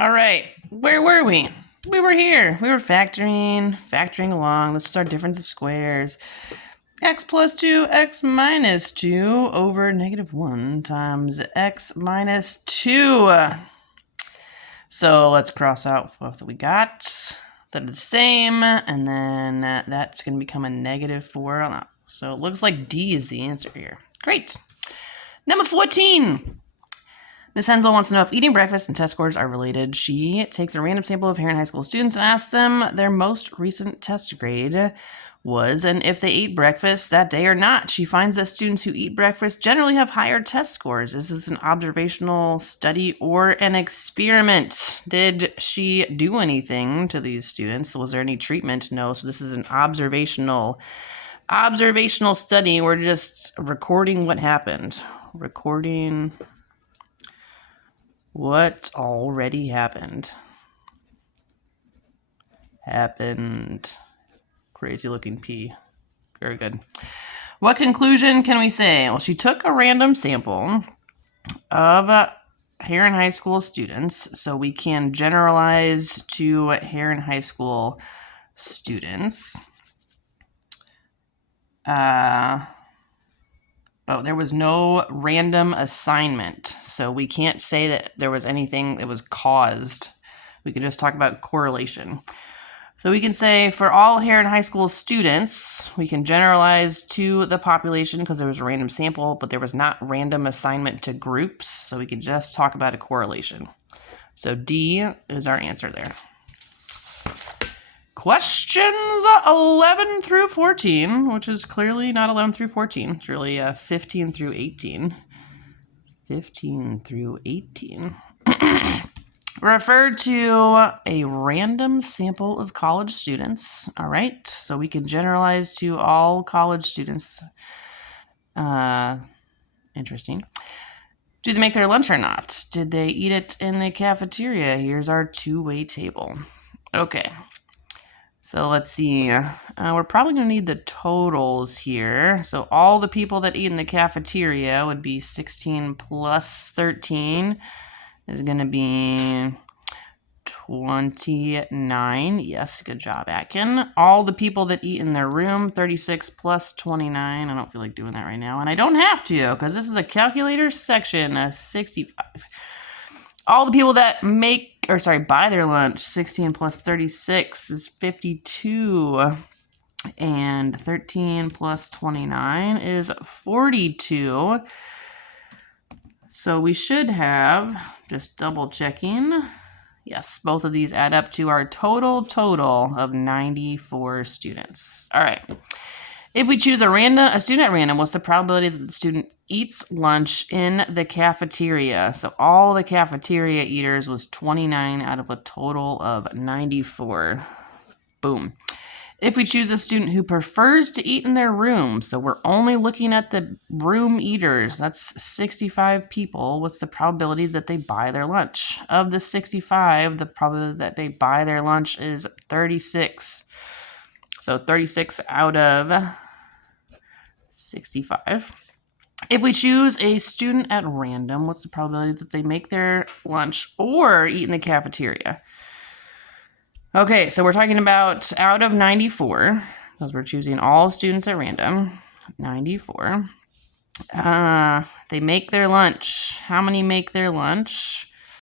All right, where were we? We were here. We were factoring along. This is our difference of squares. X plus 2, x minus 2 over negative 1 times x minus 2. So let's cross out what we got that are the same, and then that's going to become a negative 4. So it looks like D is the answer here. Great. Number 14. Ms. Hensel wants to know if eating breakfast and test scores are related. She takes a random sample of Heron High School students and asks them their most recent test grade was and if they ate breakfast that day or not. She finds that students who eat breakfast generally have higher test scores. Is this an observational study or an experiment? Did she do anything to these students? Was there any treatment? No. So this is an observational study. We're just recording what happened. Recording what already happened. Crazy looking P. Very good. What conclusion can we say? Well, she took a random sample of Heron High School students, so we can generalize to Heron High School students. But there was no random assignment, so we can't say that there was anything that was caused. We can just talk about correlation. So we can say for all Heron High School students, we can generalize to the population because there was a random sample, but there was not random assignment to groups, so we can just talk about a correlation. So D is our answer there. Questions 11 through 14, which is clearly not 11 through 14. It's really 15 through 18. 15 through 18. Refer to a random sample of college students. All right, so we can generalize to all college students. Interesting. Do they make their lunch or not? Did they eat it in the cafeteria? Here's our two-way table. Okay, so let's see. We're probably going to need the totals here. So all the people that eat in the cafeteria would be 16 plus 13. Is going to be 29. Yes, good job, Atkin. All the people that eat in their room, 36 plus 29. I don't feel like doing that right now, and I don't have to because this is a calculator section, 65. All the people that buy their lunch, 16 plus 36 is 52. And 13 plus 29 is 42. So we should have, just double checking, yes, both of these add up to our total of 94 students. All right. If we choose a student at random, what's the probability that the student eats lunch in the cafeteria? So all the cafeteria eaters was 29 out of a total of 94. Boom. If we choose a student who prefers to eat in their room, so we're only looking at the room eaters, that's 65 people, what's the probability that they buy their lunch? Of the 65, the probability that they buy their lunch is 36. So 36 out of 65. If we choose a student at random, what's the probability that they make their lunch or eat in the cafeteria? Okay, so we're talking about out of 94, because we're choosing all students at random, 94. They make their lunch. How many make their lunch?